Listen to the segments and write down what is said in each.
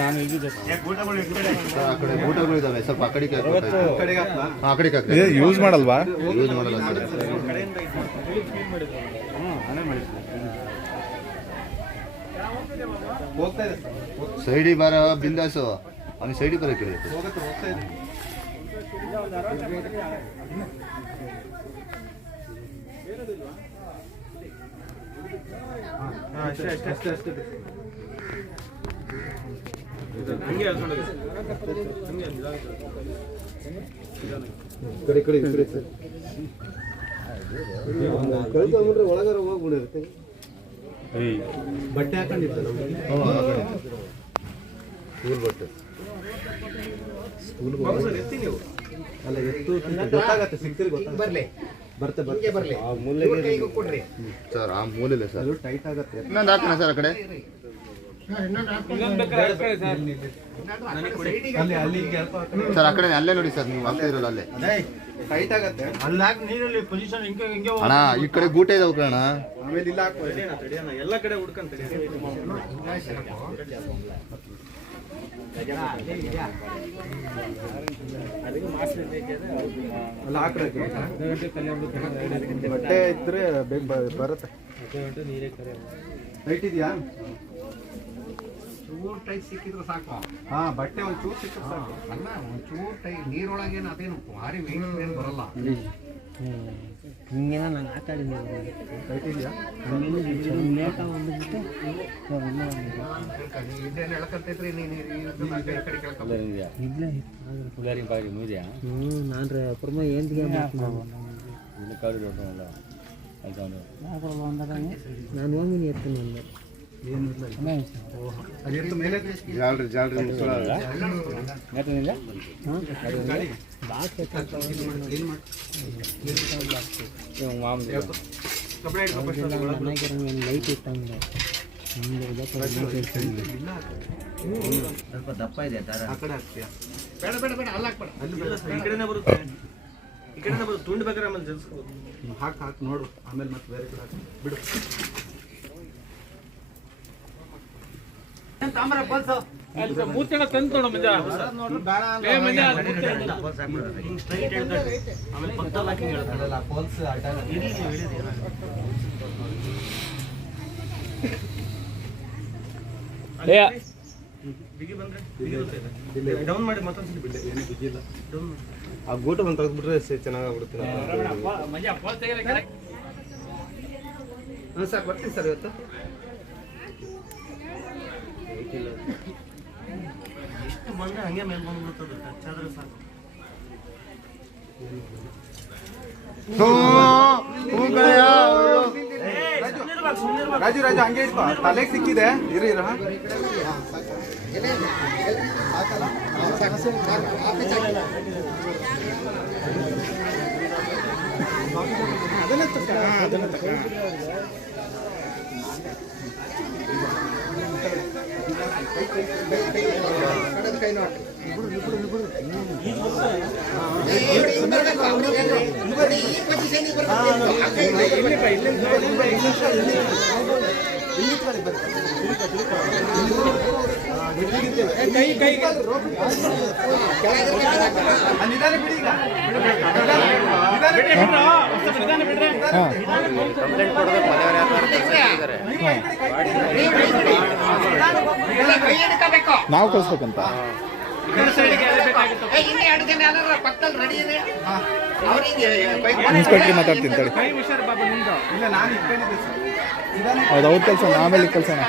ನಾನು ಊಟಗಳು ಇದಾವೆ ಸ್ವಲ್ಪ ಆ ಕಡೆಗೆ ಯೂಸ್ ಮಾಡಲ್ವಾ? ಯೂಸ್ ಮಾಡಲ್ಲ ಸರ್. ಸೈಡಿ ಬಾರ ಬಿಂದಾಸು ಅವನಿಗೆ ಸೈಡಿ ಬರೋಕೆ ಕಳ್ಕೊಂಡ್ಬಿಟ್ರೆ ಒಳಗಾರ ಹೋಗ್ಬಿಡಿರುತ್ತೆ. ಬಟ್ಟೆ ಹಾಕೊಂಡಿರ್ತಾರೆ ಸ್ಕೂಲ್ ಬಟ್ಟೆ. ಸ್ಕೂಲ್ ಅಲ್ಲ ಎತ್ತು ಗೊತ್ತಾಗತ್ತೆ, ಸಿಕ್ತಿರಿ ಗೊತ್ತಾಗತ್ತೆ. ಬರ್ತೆ ಬರ್ಲಿ ಆ ಮೂಲೆಗೆ ಕೊಡ್ರಿ ಸರ್. ಆ ಮೂಲೆಲ್ಲ ಸರ್ ಟೈಟ್ ಆಗತ್ತೆ. ಇನ್ನೊಂದು ಹಾಕೋಣ ಸರ್ ಆ ಕಡೆ. ಸರ್ ಆ ಕಡೆ ಅಲ್ಲೇ ನೋಡಿ ಸರ್, ನೀವು ಹಾಕ್ತಾ ಇರಲ್ಲ ಅಲ್ಲೇ ಟೈಟ್ ಆಗತ್ತೆ. ಅಲ್ಲಾಗಿ ನೀರಲ್ಲಿ ಪೊಸಿಷನ್ ಹಿಂಗೆ ಅಣ್ಣ ಈ ಕಡೆ ಗೂಟೆ ಇದಾವೆ ಕಣ. ಆಮೇಲೆ ಇಲ್ಲ ಹಾಕ್ಬೋದು. ಎಲ್ಲ ಕಡೆ ಹುಡ್ಕಂತ ಅಲ್ಲ ಹಾಕ್ರೆ ಬಟ್ಟೆ ಇದ್ರೆ ಬೇಗ ಬರುತ್ತೆ. ಟೈಟ್ ಇದೆಯಾ? ಚೂರ್ ಟೈಟ್ ಸಿಕ್ಕಿದ್ರೆ ಸಾಕು. ಹಾ ಬಟ್ಟೆ ಒಂದು ಚೂರು ಸಿಕ್ಕಿದ್ರೆ ಸಾಕು. ಅಲ್ಲ ಒಂದು ಚೂರ್ ಟೈಟ್ ನೀರೊಳಗೇನು ಅದೇನು ಭಾರಿ ವೇಟ್ ಏನು ಬರಲ್ಲ. ಹಿಂಗೇನ ನಾನು ಆಟಾಡಿದ್ದೆ. ಟೈಟ್ ಇದೆಯಾ? ಇದೇನು ಎಳ್ಕಂತೈತ್ರಿ ನೀನು ನಾನು ಅಪ್ರಮ ಏನ್ಗೆ ನಾನು ಹೋಗಿನಿ ಎತ್ತೇನೆ ಅಂದ್ರೆ ಅದಿತ್ತು ಮೇಲೆ ಜಾಲ್ರಿ ಲೈಟ್ ಇಟ್ಟಂಗೆ ಸ್ವಲ್ಪ ದಪ್ಪ ಇದೆ ದಾರ. ಆ ಕಡೆ ಹಾಕ್ತೀಯಾ? ಬೇಡ ಅಲ್ಲ ಹಾಕ್ಬೇಡ. ಈ ಕಡೆನೇ ಬರುತ್ತೆ, ಈ ಕಡೆನೇ ಬರುತ್ತೆ. ತುಂಡು ಬೇಕಾದ್ರೆ ಆಮೇಲೆ ಜಲ್ಸ್ಕೋಬೋದು. ಹಾಕಿ ನೋಡು, ಆಮೇಲೆ ಮತ್ತೆ ಬೇರೆ ಕಡೆ ಹಾಕಿ ಬಿಡು. ತಾಮ್ರ ಬಲ್ಸು ಮೂರ್ತಿನ ತಂದು ನೋಡು ಮಂಜ. ಹಿಂಗೆ ಸ್ಟ್ರೈಟ್ ಹೇಳ್ತಾರೆ. ಆಮೇಲೆ ಪಕ್ಕದಲ್ಲಿ ಹಾಕಿ ಹೇಳ್ತಾರಲ್ಲ ಪೋಲ್ಸ್ ಬಿಗಿ ಬಂದ್ರೆ ಡೌನ್ ಮಾಡಿ ಮತ್ತೊಂದ್ಸಲಿ ಬಿಡಿ. ಏನು ಬಿದ್ದಿಲ್ಲ. ಆ ಗೂಟ ಬಂದು ತೆಗೆದ್ಬಿಟ್ರೆ ಚೆನ್ನಾಗಾಗ್ಬಿಡುತ್ತೆ. ಹಾಂ ಸರ್ ಬರ್ತೀನಿ ಸರ್ ಇವತ್ತು. ಎಷ್ಟು ಬಂದ್ರೆ ಹಂಗೆ ಮೇಲೆ ಬಂದ್ಬಿಡ್ತದೆ. ಟಚ್ ಆದ್ರೆ ಸಾಕು. ರಾಜು ಹಂಗೆ ಇಟ್ಕೋ, ತಲೆಗೆ ಸಿಕ್ಕಿದೆ. ಇರು ನಾವು ಕಳಿಸ್ಬೇಕಂತ. ಇನ್ಸ್ಪೆಕ್ಟ್ರಿ ಮಾತಾಡ್ತೀನಿ ತಡಿ. ಹೌದು ಅವ್ರ ಕೆಲಸ, ಆಮೇಲೆ ಕೆಲಸನ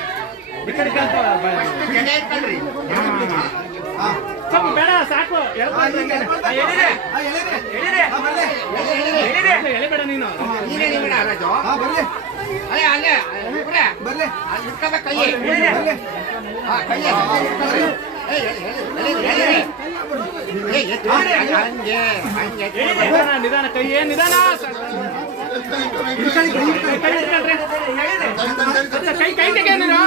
ಬೇಡ ಸಾಕು. ಎಳೆಬೇಡ ನೀನು. ನಿಧಾನ ಕೈ ನಿಧಾನ. ಕೈ ತೆಗೆ ನೀನು.